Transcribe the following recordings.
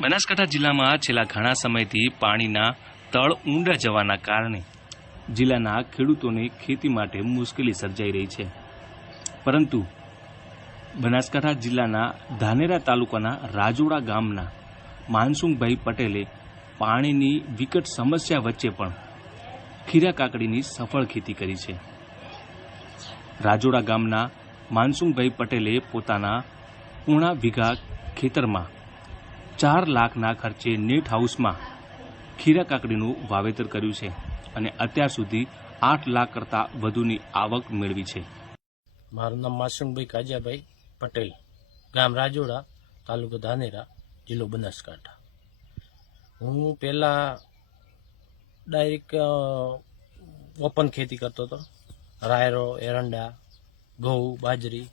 બનાસકાંઠા જિલ્લામાં છેલ્લા ઘણા સમયથી પાણીના તળ ઊંડા જવાના કારણે જિલ્લાના ખેડૂતોને ખેતી માટે મુશ્કેલી સર્જાઈ રહી છે. પરંતુ બનાસકાંઠા જિલ્લાના ધાનેરા તાલુકાના રાજોડા ગામના માનસુંગભાઈ પટેલે પાણીની વિકટ સમસ્યા વચ્ચે પણ ખીરા કાકડીની સફળ ખેતી કરી છે. રાજોડા ગામના માનસુંગભાઈ પટેલે પોતાના પૂણા વીઘા ખેતરમાં ચાર લાખના ખર્ચે નેટ હાઉસમાં ખીરા કાકડીનું વાવેતર કર્યું છે અને અત્યાર સુધી આઠ લાખ કરતાં વધુની આવક મેળવી છે. મારું નામ માસુમભાઈ કાજાભાઈ પટેલ, ગામ રાજોડા, તાલુકો ધાનેરા, જિલ્લો બનાસકાંઠા. હું પહેલાં ડાયરેક્ટ ઓપન ખેતી કરતો હતો. રાયરો, એરંડા, ઘઉં, બાજરી,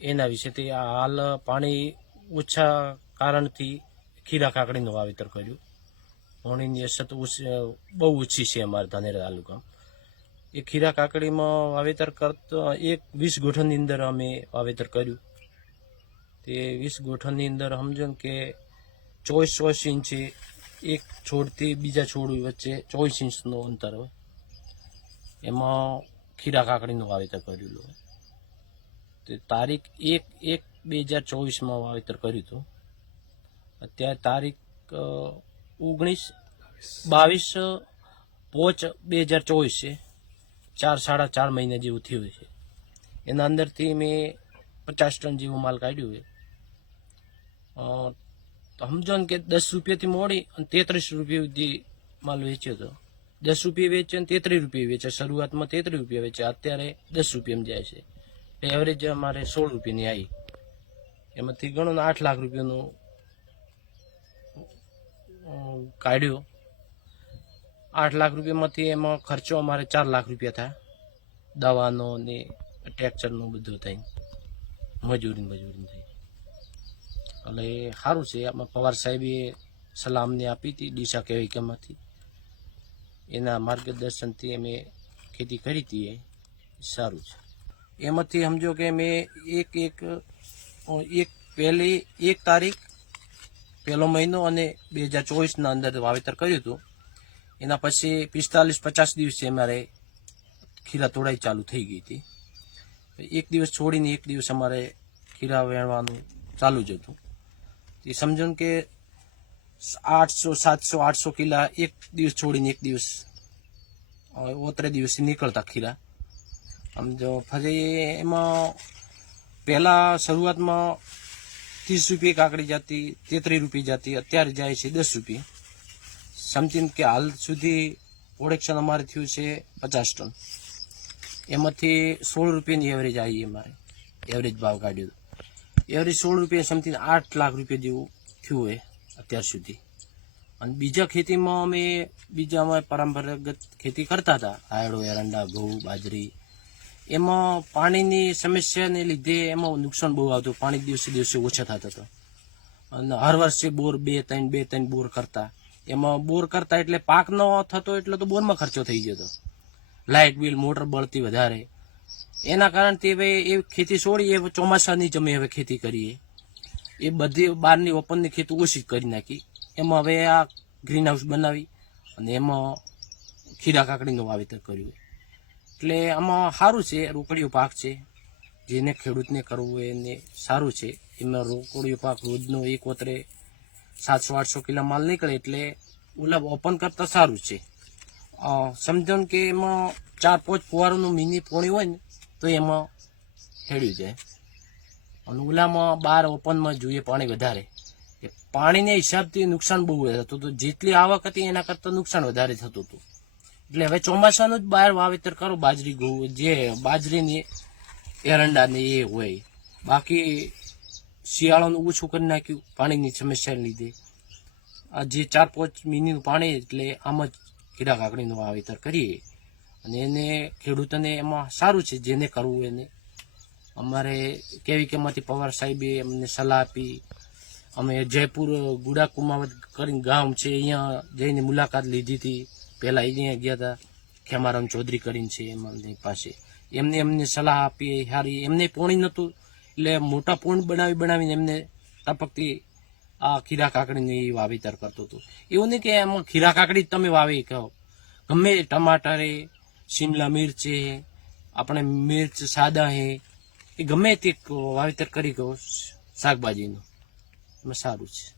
એના વિશેથી આ હાલ પાણી ઓછા કારણથી ખીરા કાકડીનું વાવેતર કર્યું. પાણીની અછત બહુ ઓછી છે અમારા ધાનેરા તાલુકામાં. એ ખીરા કાકડીમાં વાવેતર કરતા એક વીસ ગોઠણની અંદર અમે વાવેતર કર્યું. તે વીસ ગોઠણની અંદર સમજો કે ચોવીસ ચોવીસ ઇંચે એક છોડથી બીજા છોડ વચ્ચે ચોવીસ ઇંચનું અંતર હોય. એમાં ખીરા કાકડીનું વાવેતર કરેલું હોય તે તારીખ એક એક બે હજાર ચોવીસમાં વાવેતર કર્યું હતું. અત્યારે તારીખ ઓગણીસ બાવીસ પોચ બે હજાર ચોવીસ છે. ચાર, સાડા ચાર મહિના જેવું થયું છે. એના અંદરથી મેં પચાસ ટન જેવો માલ કાઢ્યો છે. સમજો ને કે દસ રૂપિયાથી મોડી અને તેત્રીસ રૂપિયા સુધી માલ વેચ્યો હતો. દસ રૂપિયા વેચે અને તેત્રીસ રૂપિયા વેચે શરૂઆતમાં તેત્રીસ રૂપિયા વેચે અત્યારે દસ રૂપિયામાં જાય છે. એવરેજ અમારે સોળ રૂપિયાની આવી. એમાંથી ગણો ને આઠ લાખ રૂપિયાનું કાઢ્યો. આઠ લાખ રૂપિયામાંથી એમાં ખર્ચો અમારે ચાર લાખ રૂપિયા થયા. દવાનો ને ટેક્ચરનો બધું થઈ મજૂરી મજૂરી થઈ એટલે સારું છે, આમાં પવાર સાહેબે સલામને આપી હતી, ડીસા કેવિકામાંથી એના માર્ગદર્શનથી અમે ખેતી કરી હતી એ. સારું છે. એમાંથી સમજો કે મેં એક એક પહેલી, એક તારીખ પહેલો મહિનો અને બે હજાર ચોવીસના અંદર વાવેતર કર્યું હતું. એના પછી પિસ્તાલીસ પચાસ દિવસે અમારે ખીરા તોડાઈ ચાલુ થઈ ગઈ હતી. એક દિવસ છોડીને એક દિવસ અમારે ખીરા વેણવાનું ચાલુ જ હતું. એ સમજો ને કે આઠસો, સાતસો, આઠસો કિલા એક દિવસ છોડીને એક દિવસ ઓતરે દિવસે નીકળતા ખીરા. સમજો ફરી એમાં પહેલાં શરૂઆતમાં ત્રીસ રૂપિયા કાકડી જતી, તેત્રીસ રૂપિયા જતી, અત્યારે જાય છે દસ રૂપિયા. સમથિંગ કે હાલ સુધી પ્રોડક્શન અમારે થયું છે પચાસ ટન. એમાંથી સોળ રૂપિયાની એવરેજ આવી અમારે એવરેજ ભાવ કાઢ્યો એવરેજ સોળ રૂપિયા સમથિંગ આઠ લાખ રૂપિયા જેવું થયું હોય અત્યાર સુધી. અને બીજા ખેતીમાં અમે બીજા અમે પરંપરાગત ખેતી કરતા હતા. આયડો એરંડા, ઘઉં, બાજરી એમાં પાણીની સમસ્યાને લીધે એમાં નુકસાન બહુ આવતું. પાણી દિવસે દિવસે ઓછા થતા હતો. અને હર વર્ષે બોર બે, ત્રણ બે, ત્રણ બોર કરતા. એમાં બોર કરતા એટલે પાક ન થતો એટલે તો બોરમાં ખર્ચો થઈ જતો. લાઇટ બિલ, મોટર બળતી વધારે. એના કારણથી હવે એ ખેતી છોડી એ ચોમાસાની જ અમે હવે ખેતી કરીએ. એ બધી બહારની ઓપનની ખેતી ઓછી કરી નાખી. એમાં હવે આ ગ્રીન હાઉસ બનાવી અને એમાં ખીરા કાકડીનું વાવેતર કર્યું. એટલે આમાં સારું છે, રોકડીયો પાક છે. જેને ખેડૂતને કરવું એને સારું છે. એમાં રોકડીયો પાક રોજનો એક વતરે સાતસો, આઠસો કિલો માલ નીકળે એટલે ઓલા ઓપન કરતાં સારું છે. સમજો ને કે એમાં ચાર, પાંચ ફુવારોનું મિની પોણી હોય ને, તો એમાં હેડ્યું જાય. અને ઓલામાં બાર ઓપનમાં જોઈએ પાણી વધારે. પાણીના હિસાબથી નુકસાન બહુ થતું હતું જેટલી આવક હતી એના કરતાં નુકસાન વધારે થતું હતું. એટલે હવે ચોમાસાનું જ બહાર વાવેતર કરો, બાજરી, ઘઉં, જે બાજરીની એરંડાની એ હોય. બાકી શિયાળાનું ઓછું કરી નાખ્યું, પાણીની સમસ્યાને લીધે. આ જે ચાર પાંચ મિનિટનું પાણી એટલે આમ જ કીડા કાકડીનું વાવેતર કરીએ. અને એને ખેડૂતોને એમાં સારું છે જેને કરવું એને. અમારે કેવી કેમાંથી પવાર સાહેબે અમને સલાહ આપી. અમે જયપુર ગુડા કુમાવત કરીને ગામ છે, અહીંયા જઈને મુલાકાત લીધી હતી. પહેલાં અહીંયા ગયા હતા ખેમારામ ચૌધરી કરીને છે એમની પાસે. એમને એમને સલાહ આપી સારી એમને પોણી નહોતું. એટલે મોટા પોણ બનાવી, બનાવીને એમને ટપકથી આ ખીરા કાકડીને એ વાવેતર કરતો હતો. એવું નહીં કે એમાં ખીરા કાકડી તમે વાવી કહો. ગમે ટમાટરે શિમલા મિર્ચ હે આપણે મિર્ચ સાદા હે, એ ગમે તે વાવેતર કરી કહો, શાકભાજીનું. એમાં સારું છે.